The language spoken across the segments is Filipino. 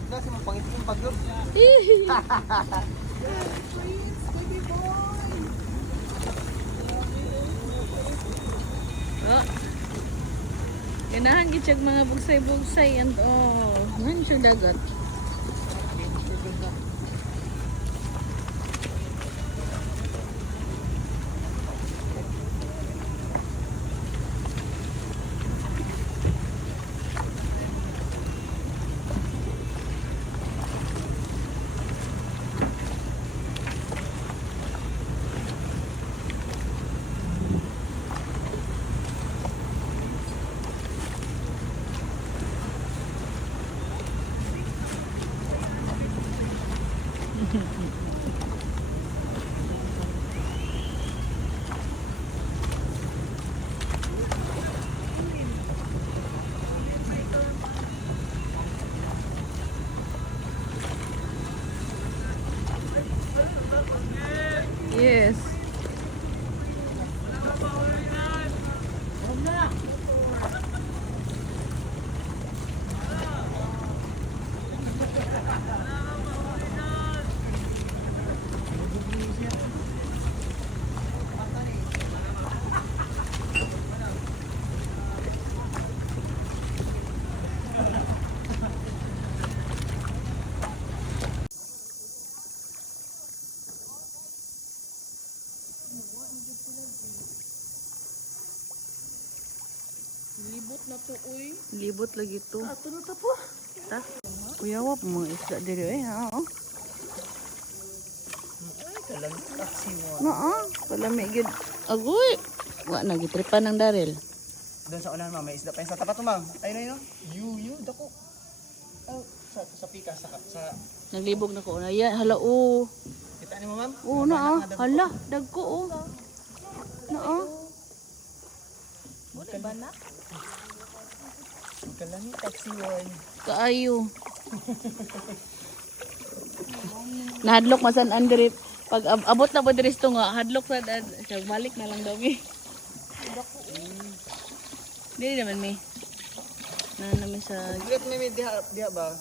Pagod na, si mga pangit yung pagod. Oh. Ganahan gitsag mga bugsay-bugsay and oh, man siya dagat. Yes. Libot na to, uy. Libot lagi to. Ato na ta po. Ta. Kuyawa pa mga isda diri eh. Oo. Kalang taxi mo. Oo. Palami gid. Agoy. Wa na gitripan ng Daryl. Doon sa unahan, ma'am. May isda pa yun sa tapat mo, ma'am. Ayun, ayun. Yu, dako. Oh, sa pika, sa... Naglibog na ko na yan. Hala oh. Kita niyo mo, ma'am? Oo na ah. Hala. Dagko oh. Na ah. Buti ba na? Kalang taxi one. Kaayo. Nahadlok masan andrit. Pag abot na po diri ito nga, hadlok sa balik na lang daw mi. Dili naman mi. Na namin sa Great may diha ba?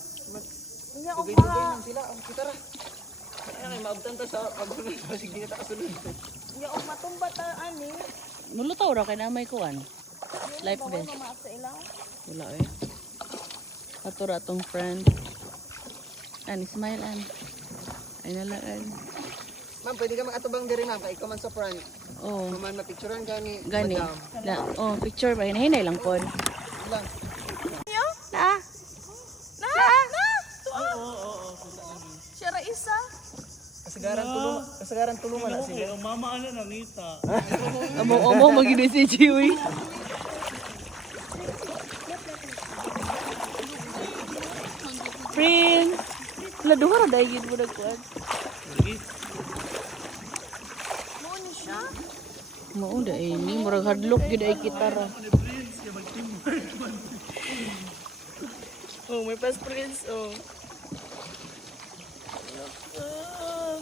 Hindi ako Dugay-dugay lang sila. Ang kita ra. Ay, maabtan ta sa pagulong. Sige na ta kasunod. Hindi ako matumba ta, ani. mulutaw ra kay na may kuan. Life Bawal vest. mamaak sa ilaw. Wala eh. Ato ra tong friend. Ani smile an. Ay nalaan. Ma'am, pwede ka mag-atubang diri, ma'am. Kaya ikaw man sa front. Oh, Kuman mapicturean ka ni gani. Madam. Na, oh, picture ba hinahinay lang pod. Lang. Na. Na! Siya ra isa. Kasagaran tulungan na sila. Amo magidi si Jiwi. Friend. Wala duha ra dai gid mo nagkuan. Moon siya. Mao dai ni murag hadlok gid ay kita ra. Oh, may best friends, oh.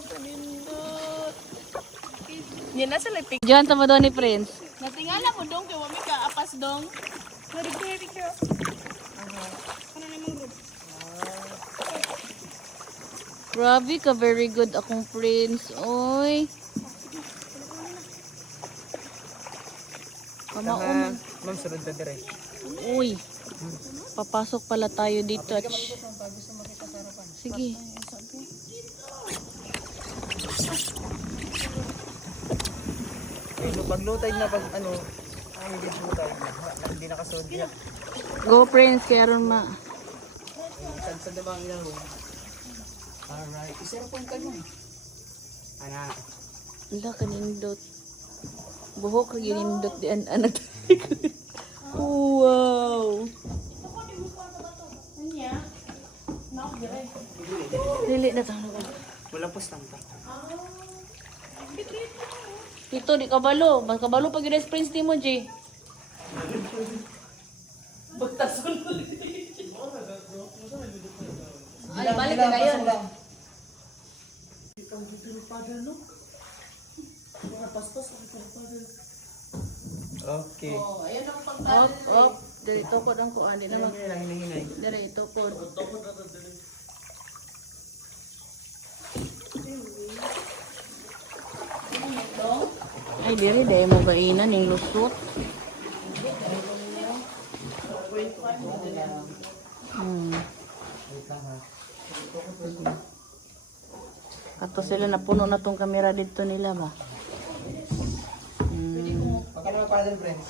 Kanindot. Yan na sila pic. Diyan ta mo daw ni Prince. Natingala mo dong kay wami ka apas dong. Pwede ko yung picture. Ano namang group? Grabe ka, very good akong Prince. Oy. Kamaon. Ma'am, sunod na dire. Uy. Papasok pala tayo dito. Sige. Eh, no, paglutay na pag ano, ay hindi lutay. Hindi nakasunod niya. Go Prince, kaya ron ma. Sa dabang ilaw. Alright. Isero po yung tanong. Ana. Wala kanindot. Buhok ka ginindot di anak. Wow. Dili na tayo. Walang postang ta. Ito di kabalo. Mas kabalo pag yung Prince ni mo, G. Ay, balik na kayo. Okay. Op, op. Dili to po ang kuan. Di naman. Hinay lang, hinay. Dili ito po. Ay, diri dahil mo gainan yung lusot. Wait lang ha. Ato sila napuno na tong kamera dito nila ba? Pagka naman paddle friends.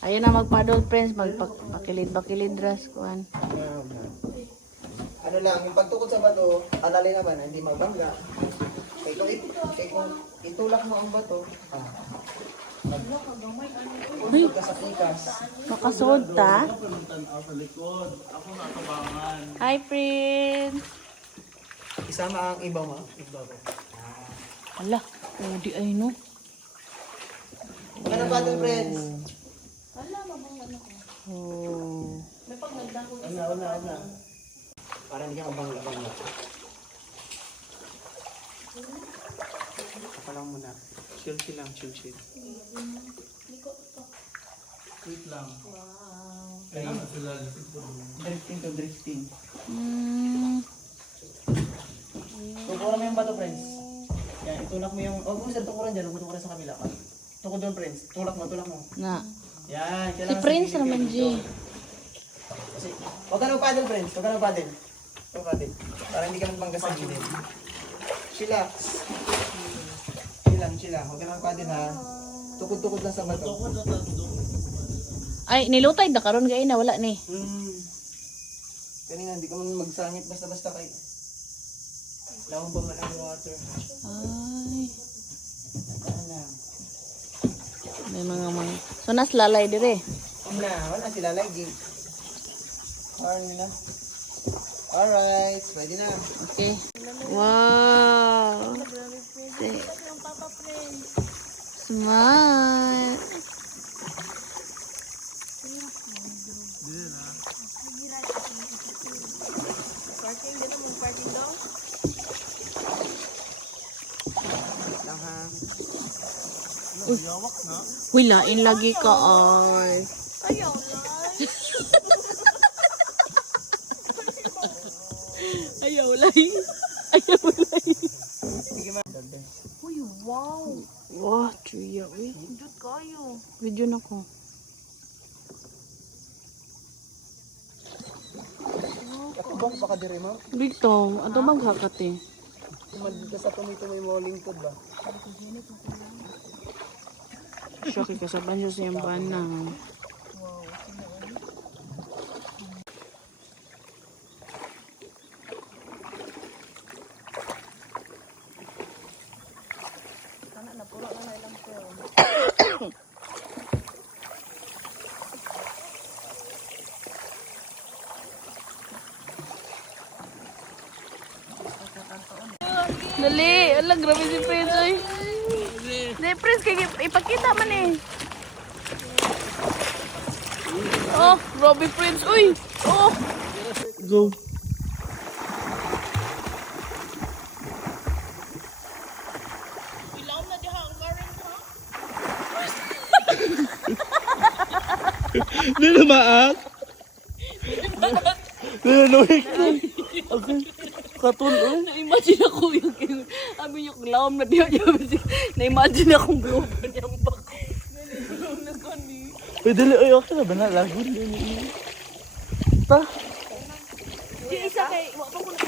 Ayun na magpaddle friends, magpakilid-bakilid ras kuan. Ano lang, yung pagtukod sa bato, alali naman, hindi magbangga. Kaya kung itulak mo ang bato, Uy, ka sa pikas. makasod ta? Hi, friend. Isama ang iba mo. Ala, udi ay no. Pagka na paddle friends. Oh. Una. Para hindi ka mabangga. Saka lang muna. Chill lang, chill. Wait lang. Drifting. Tukuran mo yung bato, friends. Yan, itulak mo yung... Oh, sir, tukuran dyan. Huwag tukuran sa kabila ka. Tukod doon, friends. Tulak mo. Na. Yan, Si kailangan Prince sa naman, gilid G. dito. Kasi, huwag ka nang paddle, friends. Huwag ka nang paddle. Para hindi ka magbangga sa gilid. Chillax. Chill lang. Huwag ka nang paddle, ha. Tukod-tukod lang sa bato. Ay, nilutay na karon gay na wala ni. Kanina, hindi ka man magsangit basta-basta kay... Lawang pa man ang water. Ay, Ano lang. may mga So nas lalay dire. Wala sila lagi. Alright, pwede na. Okay. Wow. Smart. Parking, dito mo parking daw. Lang ha. Uy, lain lagi ka ay. Ayaw lang. Ayaw lay. Ayaw lay. Sige ma. Uy, wow. Wow, chuya. Uy, Jut kayo. video na ko. Ako ba baka dire mo? Dito, ato maghakate. Tumadid ka sa tumoy mo lingkod ba? Siya kay kasaban siya sa iyang bana. Dali, alam, grabe si Prince, oy. Dali, Prince, kaya ipakita man eh. Oh, grabe Prince, uy. Oh. Go. Ilaw na diha ang current ha. Hindi na maak. Nilanuhik na. Okay. Katulong. Na-imagine ako yung sabi yung lawam na diya. Na-imagine akong globe niyang bak. Uy, dali. Uy, okay na ba na? Lagun. Ta. Di isa kay, wa pa ko na